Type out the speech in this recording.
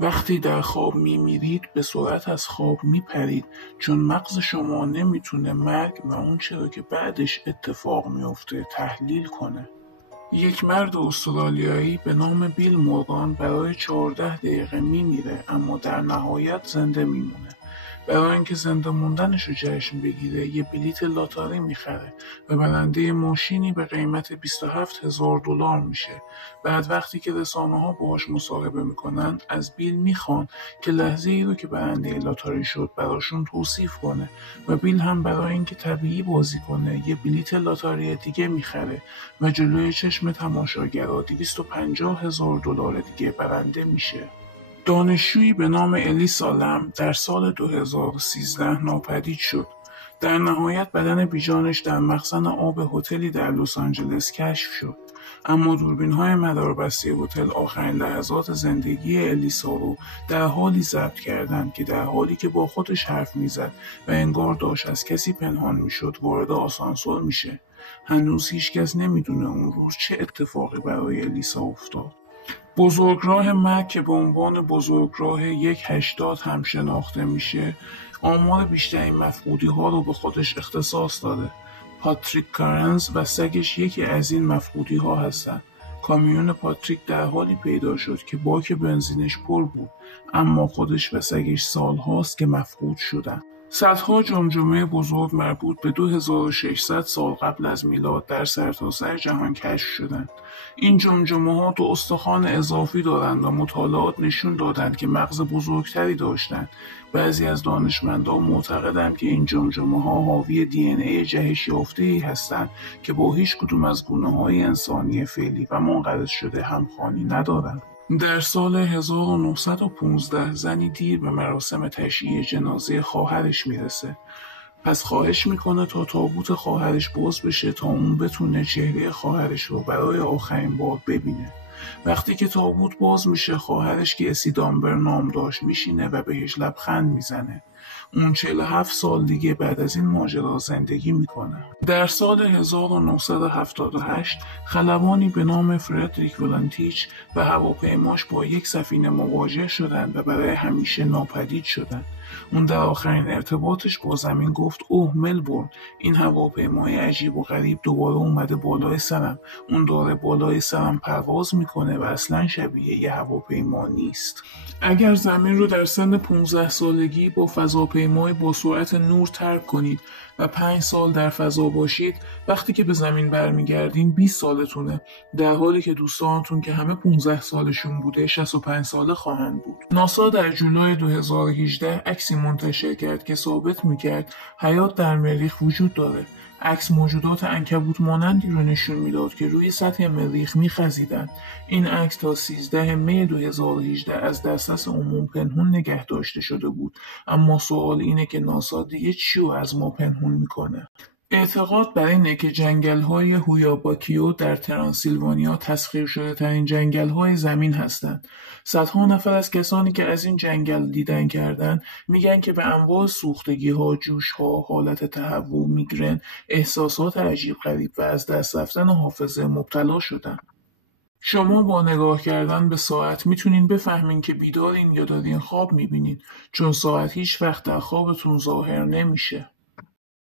وقتی در خواب میمیرید به سرعت از خواب میپرید، چون مغز شما نمیتونه مرگ و اون چرا که بعدش اتفاق میفته تحلیل کنه. یک مرد استرالیایی به نام بیل مورگان برای 14 دقیقه میمیره، اما در نهایت زنده میمونه. برای اینکه زنده موندنش رو جشن بگیره یه بلیت لاتاری میخره و برنده ماشینی به قیمت $27,000 میشه. بعد وقتی که رسانه‌ها باهاش مصاحبه میکنن از بیل میخوان که لحظه ای رو که برنده لاتاری شد براشون توصیف کنه و بیل هم برای اینکه طبیعی بازی کنه یه بلیت لاتاری دیگه میخره و جلوی چشم تماشاگرها $250,000 دیگه برنده میشه. دانشجویی به نام الیسا لم در سال 2013 ناپدید شد. در نهایت بدن بیجانش در مخزن آب هتلی در لس آنجلس کشف شد. اما دوربین‌های مداربسته هتل آخرین لحظات زندگی الیسا رو در حالی ضبط کردند که در حالی که با خودش حرف میزد و انگار داشت از کسی پنهان میشد وارد آسانسور میشه. هنوز هیچکس نمیدونه اون روز چه اتفاقی برای الیسا افتاد. بزرگراه مرگ که به عنوان بزرگراه 1/80 هم شناخته میشه، آمار بیشترین مفقودی ها رو به خودش اختصاص داده. پاتریک کارنز و سگش یکی از این مفقودی ها هستن. کامیون پاتریک در حالی پیدا شد که باک بنزینش پر بود، اما خودش و سگش سالهاست که مفقود شدن. صدها جمجمه بزرگ مربوط به 2600 سال قبل از میلاد در سرتاسر جهان کشف شدند. این جمجمه‌ها 2 استخوان اضافی دارند و مطالعات نشون دادند که مغز بزرگتری داشتند. بعضی از دانشمندان معتقدند که این جمجمه‌ها حاوی DNA جهش یافته‌ای هستند که با هیچ کدوم از گونه‌های انسانی فعلی و منقرض شده همخوانی ندارند. در سال 1915 زنی دیر به مراسم تشییع جنازه خواهرش میرسه. پس خواهش میکنه تا تابوت خواهرش باز بشه تا اون بتونه چهره خواهرش رو برای آخرین بار ببینه. وقتی که تابوت باز میشه خواهرش که اسی دامبر نام داشت میشینه و بهش لبخند میزنه. اون 47 سال دیگه بعد از این ماجرا زندگی میکنه. در سال 1978 خلبانی به نام فردریک ولنتیچ و هواپیماش با یک سفینه مواجه شدند و برای همیشه ناپدید شدند. اون در آخرین ارتباطش با زمین گفت اوه ملبورن، این هواپیمای عجیب و غریب دوباره اومده بالای سرم. اون داره بالای سرم پرواز میکنه و اصلا شبیه یه هواپیما نیست. اگر زمین رو در سن 15 سالگی با فضاپیمای با سرعت نور ترک کنید و 5 سال در فضا باشید، وقتی که به زمین برمیگردین 20 سالتونه، در حالی که دوستانتون که همه 15 سالشون بوده 65 ساله خواهند بود. ناسا در جولای 2018 عکسی منتشر کرد که ثابت میکرد حیات در مریخ وجود داره. عکس موجودات عنکبوت مانندی رو نشون میداد که روی سطح مریخ میخزیدند. این عکس تا 13 می 2018 از دسترس عموم پنهون نگه داشته شده بود، اما سوال اینه که ناسا دیگه چی رو از ما پنهون میکنه؟ اعتقاد بر اینه که جنگل‌های هویاباکیو در ترانسیلوانیا تسخیر شده ترین جنگل‌های زمین هستند. صدها نفر از کسانی که از این جنگل دیدن کردن میگن که به انواع سوختگی‌ها، جوش‌ها، حالت تهوع، میگرن، احساسات عجیب غریب و از دست رفتن حافظه مبتلا شدن. شما با نگاه کردن به ساعت میتونین بفهمین که بیدارین یا دارین خواب میبینین، چون ساعت هیچ وقت در خوابتون ظاهر نمیشه.